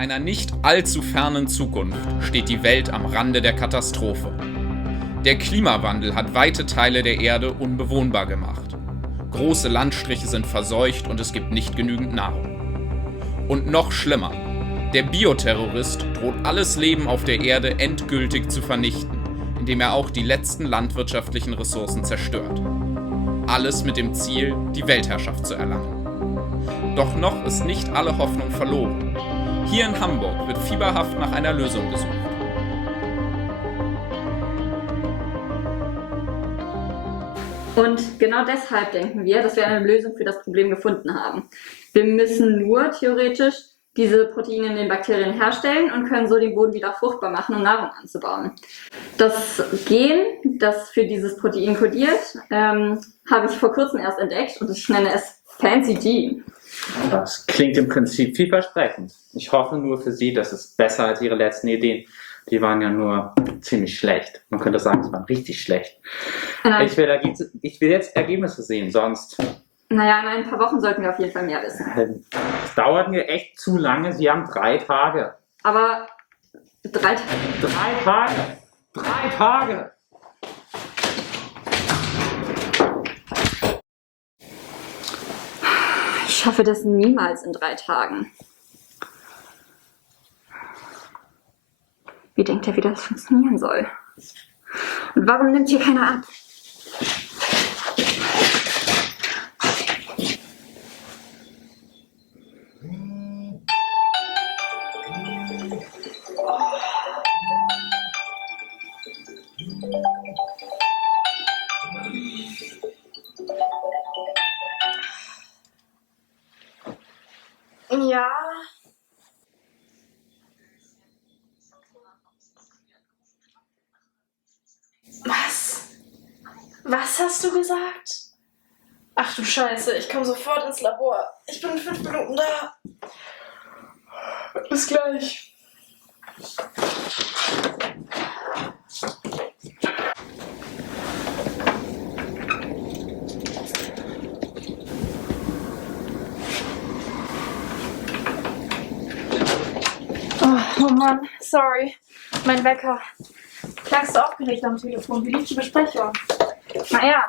einer nicht allzu fernen Zukunft steht die Welt am Rande der Katastrophe. Der Klimawandel hat weite Teile der Erde unbewohnbar gemacht. Große Landstriche sind verseucht und es gibt nicht genügend Nahrung. Und noch schlimmer, der Bioterrorist droht alles Leben auf der Erde endgültig zu vernichten, indem er auch die letzten landwirtschaftlichen Ressourcen zerstört. Alles mit dem Ziel, die Weltherrschaft zu erlangen. Doch noch ist nicht alle Hoffnung verloren. Hier in Hamburg wird fieberhaft nach einer Lösung gesucht. Und genau deshalb denken wir, dass wir eine Lösung für das Problem gefunden haben. Wir müssen nur theoretisch diese Proteine in den Bakterien herstellen und können so den Boden wieder fruchtbar machen, um Nahrung anzubauen. Das Gen, das für dieses Protein kodiert, habe ich vor kurzem erst entdeckt und ich nenne es Fancy Gene. Das klingt im Prinzip vielversprechend. Ich hoffe nur für Sie, dass es besser als Ihre letzten Ideen. Die waren ja nur ziemlich schlecht. Man könnte sagen, sie waren richtig schlecht. Ich will jetzt Ergebnisse sehen, sonst... Naja, in ein paar Wochen sollten wir auf jeden Fall mehr wissen. Es dauert mir echt zu lange. Sie haben 3 Tage. Aber 3 Tage? 3 Tage! 3 Tage! Ich schaffe das niemals in 3 Tagen. Wie denkt er, wie das funktionieren soll? Und warum nimmt hier keiner ab? Ja. Was? Was hast du gesagt? Ach du Scheiße, ich komme sofort ins Labor. Ich bin in 5 Minuten da. Bis gleich. Oh Mann, sorry. Mein Wecker. Klagst du aufgeregt am Telefon? Wie lief die Besprechung? Naja,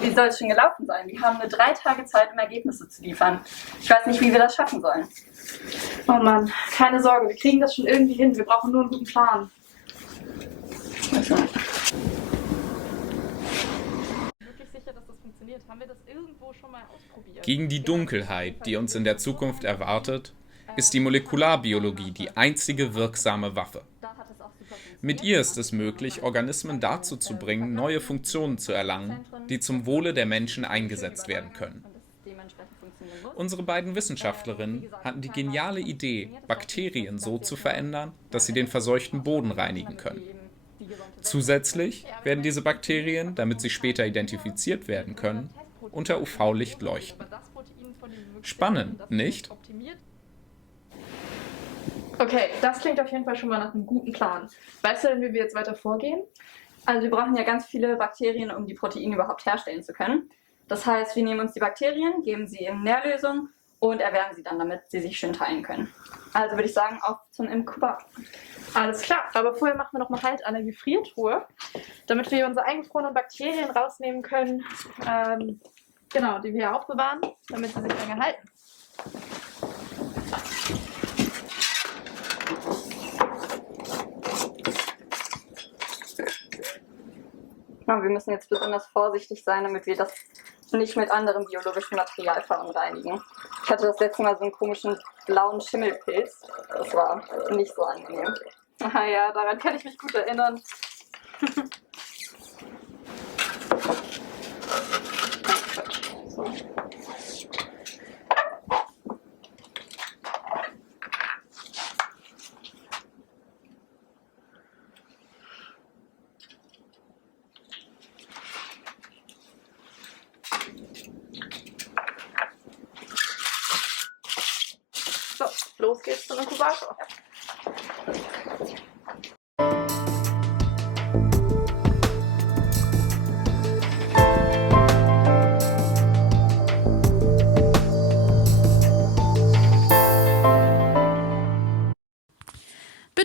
wie soll es schon gelaufen sein? Wir haben nur 3 Tage Zeit, um Ergebnisse zu liefern. Ich weiß nicht, wie wir das schaffen sollen. Oh Mann, keine Sorge, wir kriegen das schon irgendwie hin. Wir brauchen nur einen guten Plan. Also. Wirklich sicher, dass das funktioniert? Haben wir das irgendwo schon mal ausprobiert? Gegen die Dunkelheit, die uns in der Zukunft erwartet, ist die Molekularbiologie die einzige wirksame Waffe. Mit ihr ist es möglich, Organismen dazu zu bringen, neue Funktionen zu erlangen, die zum Wohle der Menschen eingesetzt werden können. Unsere beiden Wissenschaftlerinnen hatten die geniale Idee, Bakterien so zu verändern, dass sie den verseuchten Boden reinigen können. Zusätzlich werden diese Bakterien, damit sie später identifiziert werden können, unter UV-Licht leuchten. Spannend, nicht? Okay, das klingt auf jeden Fall schon mal nach einem guten Plan. Weißt du denn, wie wir jetzt weiter vorgehen? Also wir brauchen ja ganz viele Bakterien, um die Proteine überhaupt herstellen zu können. Das heißt, wir nehmen uns die Bakterien, geben sie in Nährlösung und erwärmen sie dann, damit sie sich schön teilen können. Also würde ich sagen, auf zum Inkubator. Alles klar, aber vorher machen wir noch mal Halt an der Gefriertruhe, damit wir unsere eingefrorenen Bakterien rausnehmen können, genau, die wir hier aufbewahren, damit sie sich länger halten. Ja, wir müssen jetzt besonders vorsichtig sein, damit wir das nicht mit anderem biologischen Material verunreinigen. Ich hatte das letzte Mal so einen komischen blauen Schimmelpilz. Das war nicht so angenehm. Ah ja, daran kann ich mich gut erinnern. So. So, los geht's zum Inkubator.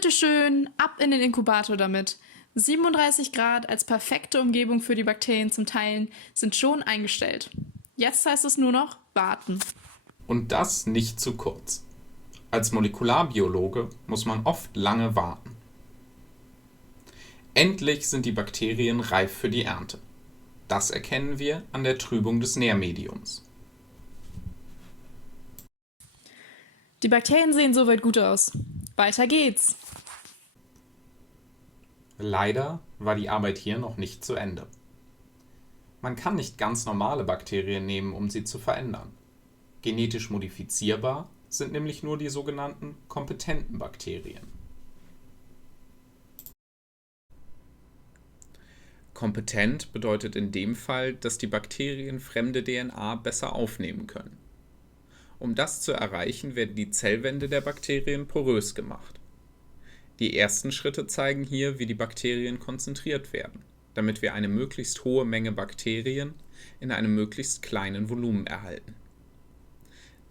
Bitteschön, ab in den Inkubator damit. 37 Grad als perfekte Umgebung für die Bakterien zum Teilen sind schon eingestellt. Jetzt heißt es nur noch warten. Und das nicht zu kurz. Als Molekularbiologe muss man oft lange warten. Endlich sind die Bakterien reif für die Ernte. Das erkennen wir an der Trübung des Nährmediums. Die Bakterien sehen soweit gut aus. Weiter geht's. Leider war die Arbeit hier noch nicht zu Ende. Man kann nicht ganz normale Bakterien nehmen, um sie zu verändern. Genetisch modifizierbar sind nämlich nur die sogenannten kompetenten Bakterien. Kompetent bedeutet in dem Fall, dass die Bakterien fremde DNA besser aufnehmen können. Um das zu erreichen, werden die Zellwände der Bakterien porös gemacht. Die ersten Schritte zeigen hier, wie die Bakterien konzentriert werden, damit wir eine möglichst hohe Menge Bakterien in einem möglichst kleinen Volumen erhalten.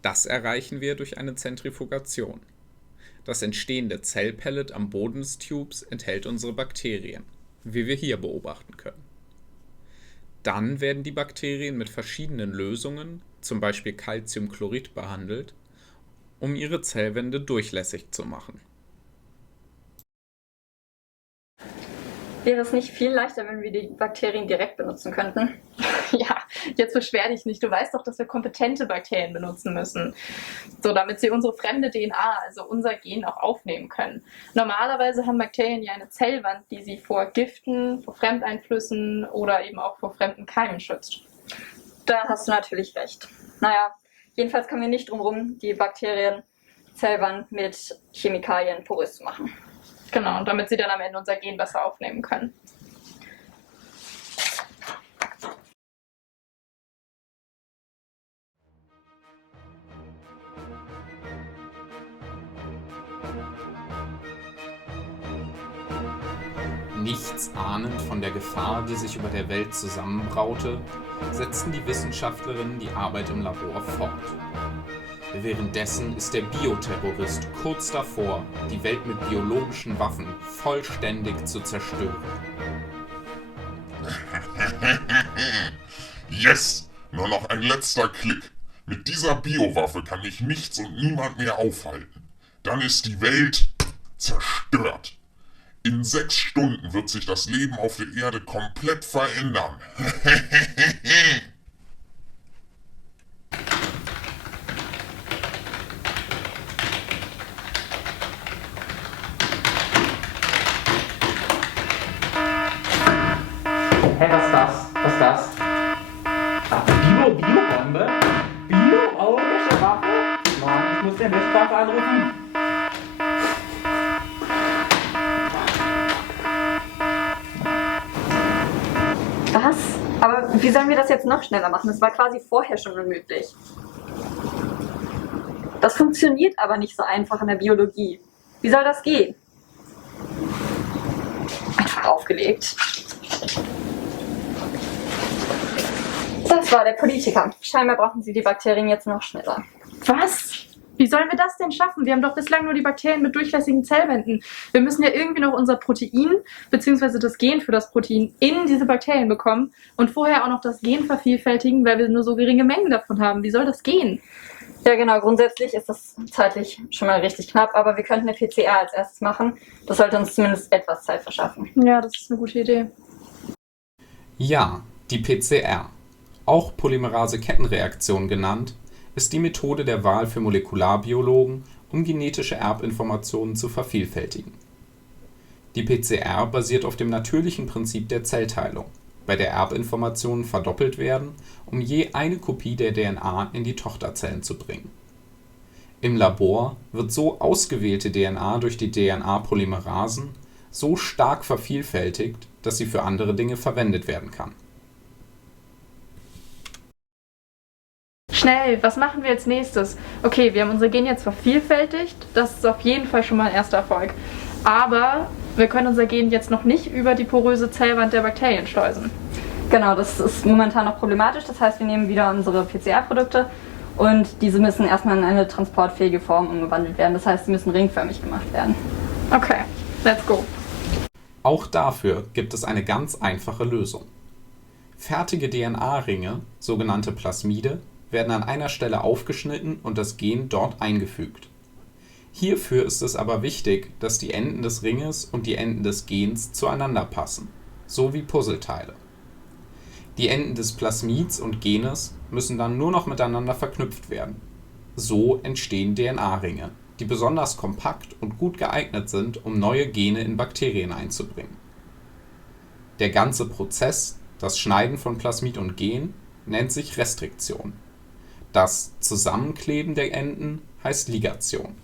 Das erreichen wir durch eine Zentrifugation. Das entstehende Zellpellet am Boden des Tubes enthält unsere Bakterien, wie wir hier beobachten können. Dann werden die Bakterien mit verschiedenen Lösungen, zum Beispiel Calciumchlorid, behandelt, um ihre Zellwände durchlässig zu machen. Wäre es nicht viel leichter, wenn wir die Bakterien direkt benutzen könnten? Ja, jetzt beschwer dich nicht. Du weißt doch, dass wir kompetente Bakterien benutzen müssen. So, damit sie unsere fremde DNA, also unser Gen, auch aufnehmen können. Normalerweise haben Bakterien ja eine Zellwand, die sie vor Giften, vor Fremdeinflüssen oder eben auch vor fremden Keimen schützt. Da hast du natürlich recht. Naja, jedenfalls kommen wir nicht drum herum, die Bakterienzellwand mit Chemikalien porös zu machen. Genau, und damit sie dann am Ende unser Gen besser aufnehmen können. Nichts ahnend von der Gefahr, die sich über der Welt zusammenbraute, setzten die Wissenschaftlerinnen die Arbeit im Labor fort. Währenddessen ist der Bioterrorist kurz davor, die Welt mit biologischen Waffen vollständig zu zerstören. Yes! Nur noch ein letzter Klick. Mit dieser Biowaffe kann mich nichts und niemand mehr aufhalten. Dann ist die Welt zerstört. In 6 Stunden wird sich das Leben auf der Erde komplett verändern. Hey, was ist das? Was ist das? Biobombe? Biologische Waffe? Mann, ich muss den Luftwaffe anrufen. Was? Aber wie sollen wir das jetzt noch schneller machen? Das war quasi vorher schon unmöglich. Das funktioniert aber nicht so einfach in der Biologie. Wie soll das gehen? Einfach aufgelegt. Das war der Politiker. Scheinbar brauchen sie die Bakterien jetzt noch schneller. Was? Wie sollen wir das denn schaffen? Wir haben doch bislang nur die Bakterien mit durchlässigen Zellwänden. Wir müssen ja irgendwie noch unser Protein bzw. das Gen für das Protein in diese Bakterien bekommen und vorher auch noch das Gen vervielfältigen, weil wir nur so geringe Mengen davon haben. Wie soll das gehen? Ja genau, grundsätzlich ist das zeitlich schon mal richtig knapp, aber wir könnten eine PCR als erstes machen. Das sollte uns zumindest etwas Zeit verschaffen. Ja, das ist eine gute Idee. Ja, die PCR, auch Polymerase-Kettenreaktion genannt, ist die Methode der Wahl für Molekularbiologen, um genetische Erbinformationen zu vervielfältigen. Die PCR basiert auf dem natürlichen Prinzip der Zellteilung, bei der Erbinformationen verdoppelt werden, um je eine Kopie der DNA in die Tochterzellen zu bringen. Im Labor wird so ausgewählte DNA durch die DNA-Polymerasen so stark vervielfältigt, dass sie für andere Dinge verwendet werden kann. Schnell, was machen wir als nächstes? Okay, wir haben unser Gen jetzt vervielfältigt. Das ist auf jeden Fall schon mal ein erster Erfolg. Aber wir können unser Gen jetzt noch nicht über die poröse Zellwand der Bakterien schleusen. Genau, das ist momentan noch problematisch. Das heißt, wir nehmen wieder unsere PCR-Produkte und diese müssen erstmal in eine transportfähige Form umgewandelt werden. Das heißt, sie müssen ringförmig gemacht werden. Okay, let's go. Auch dafür gibt es eine ganz einfache Lösung. Fertige DNA-Ringe, sogenannte Plasmide, werden an einer Stelle aufgeschnitten und das Gen dort eingefügt. Hierfür ist es aber wichtig, dass die Enden des Ringes und die Enden des Gens zueinander passen, so wie Puzzleteile. Die Enden des Plasmids und Genes müssen dann nur noch miteinander verknüpft werden. So entstehen DNA-Ringe, die besonders kompakt und gut geeignet sind, um neue Gene in Bakterien einzubringen. Der ganze Prozess, das Schneiden von Plasmid und Gen, nennt sich Restriktion. Das Zusammenkleben der Enden heißt Ligation.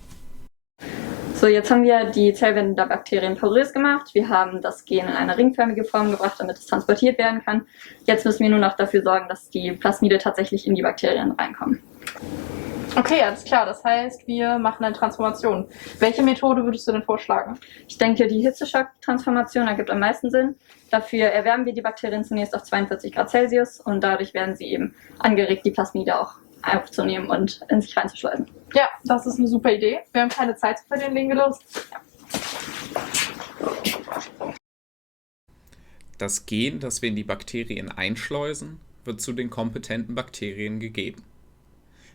So, jetzt haben wir die Zellwände der Bakterien porös gemacht. Wir haben das Gen in eine ringförmige Form gebracht, damit es transportiert werden kann. Jetzt müssen wir nur noch dafür sorgen, dass die Plasmide tatsächlich in die Bakterien reinkommen. Okay, alles klar. Das heißt, wir machen eine Transformation. Welche Methode würdest du denn vorschlagen? Ich denke, die Hitzeschock-Transformation ergibt am meisten Sinn. Dafür erwärmen wir die Bakterien zunächst auf 42 Grad Celsius und dadurch werden sie eben angeregt, die Plasmide auch aufzunehmen und in sich reinzuschleusen. Ja, das ist eine super Idee. Wir haben keine Zeit zu verlieren, legen wir los. Das Gen, das wir in die Bakterien einschleusen, wird zu den kompetenten Bakterien gegeben.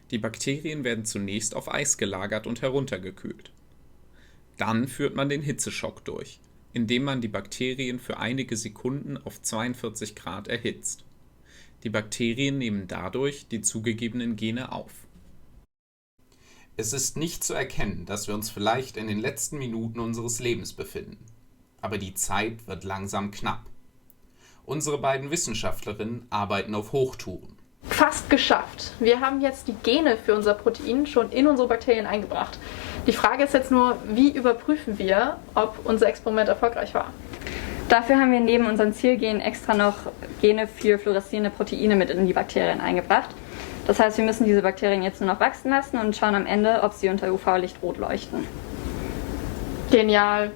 Die Bakterien werden zunächst auf Eis gelagert und heruntergekühlt. Dann führt man den Hitzeschock durch, indem man die Bakterien für einige Sekunden auf 42 Grad erhitzt. Die Bakterien nehmen dadurch die zugegebenen Gene auf. Es ist nicht zu erkennen, dass wir uns vielleicht in den letzten Minuten unseres Lebens befinden. Aber die Zeit wird langsam knapp. Unsere beiden Wissenschaftlerinnen arbeiten auf Hochtouren. Fast geschafft. Wir haben jetzt die Gene für unser Protein schon in unsere Bakterien eingebracht. Die Frage ist jetzt nur, wie überprüfen wir, ob unser Experiment erfolgreich war? Dafür haben wir neben unseren Zielgenen extra noch Gene für fluoreszierende Proteine mit in die Bakterien eingebracht. Das heißt, wir müssen diese Bakterien jetzt nur noch wachsen lassen und schauen am Ende, ob sie unter UV-Licht rot leuchten. Genial.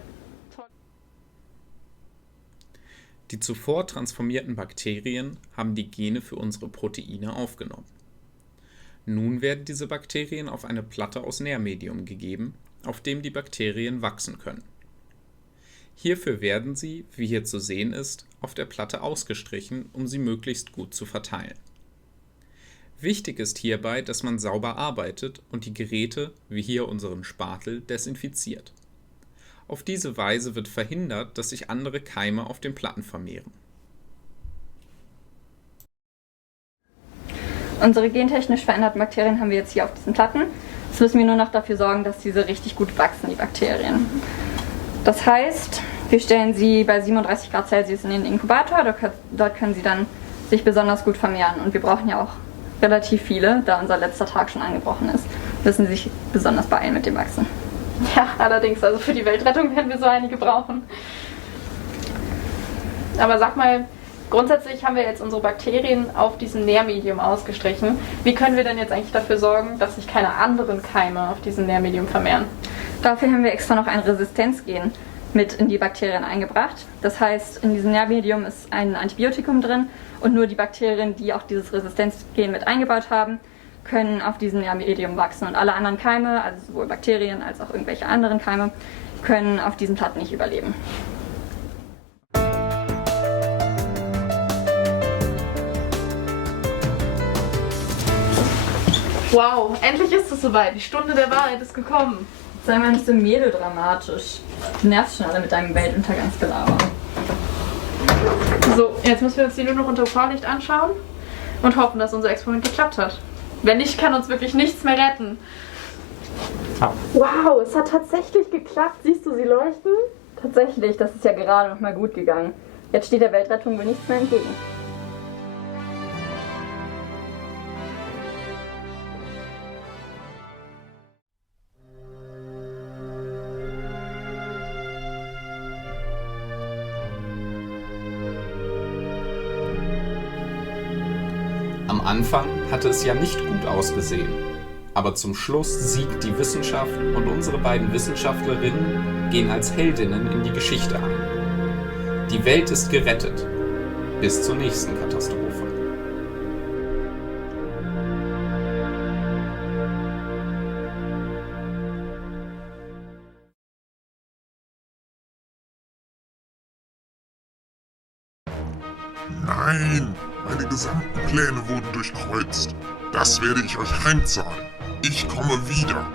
Die zuvor transformierten Bakterien haben die Gene für unsere Proteine aufgenommen. Nun werden diese Bakterien auf eine Platte aus Nährmedium gegeben, auf dem die Bakterien wachsen können. Hierfür werden sie, wie hier zu sehen ist, auf der Platte ausgestrichen, um sie möglichst gut zu verteilen. Wichtig ist hierbei, dass man sauber arbeitet und die Geräte, wie hier unseren Spatel, desinfiziert. Auf diese Weise wird verhindert, dass sich andere Keime auf den Platten vermehren. Unsere gentechnisch veränderten Bakterien haben wir jetzt hier auf diesen Platten. Jetzt müssen wir nur noch dafür sorgen, dass diese richtig gut wachsen, die Bakterien. Das heißt, wir stellen sie bei 37 Grad Celsius in den Inkubator. Dort können sie dann sich besonders gut vermehren. Und wir brauchen ja auch relativ viele, da unser letzter Tag schon angebrochen ist. Müssen sie sich besonders beeilen mit dem Wachsen. Ja, allerdings, also für die Weltrettung werden wir so einige brauchen. Aber sag mal, grundsätzlich haben wir jetzt unsere Bakterien auf diesem Nährmedium ausgestrichen. Wie können wir denn jetzt eigentlich dafür sorgen, dass sich keine anderen Keime auf diesem Nährmedium vermehren? Dafür haben wir extra noch ein Resistenzgen mit in die Bakterien eingebracht. Das heißt, in diesem Nährmedium ist ein Antibiotikum drin und nur die Bakterien, die auch dieses Resistenzgen mit eingebaut haben, können auf diesem Nährmedium wachsen. Und alle anderen Keime, also sowohl Bakterien als auch irgendwelche anderen Keime, können auf diesen Platten nicht überleben. Wow, endlich ist es soweit. Die Stunde der Wahrheit ist gekommen. Sei mal nicht so melodramatisch. Du nervst schon alle mit deinem Weltuntergangsgelaber. So, jetzt müssen wir uns die nur noch unter UV-Licht anschauen und hoffen, dass unser Experiment geklappt hat. Wenn nicht, kann uns wirklich nichts mehr retten. Wow, es hat tatsächlich geklappt. Siehst du sie leuchten? Tatsächlich, das ist ja gerade noch mal gut gegangen. Jetzt steht der Weltrettung wohl nichts mehr entgegen. Am Anfang hatte es ja nicht gut ausgesehen, aber zum Schluss siegt die Wissenschaft und unsere beiden Wissenschaftlerinnen gehen als Heldinnen in die Geschichte ein. Die Welt ist gerettet. Bis zur nächsten Katastrophe. Nein, meine gesamten Pläne wurden durchkreuzt. Das werde ich euch heimzahlen. Ich komme wieder.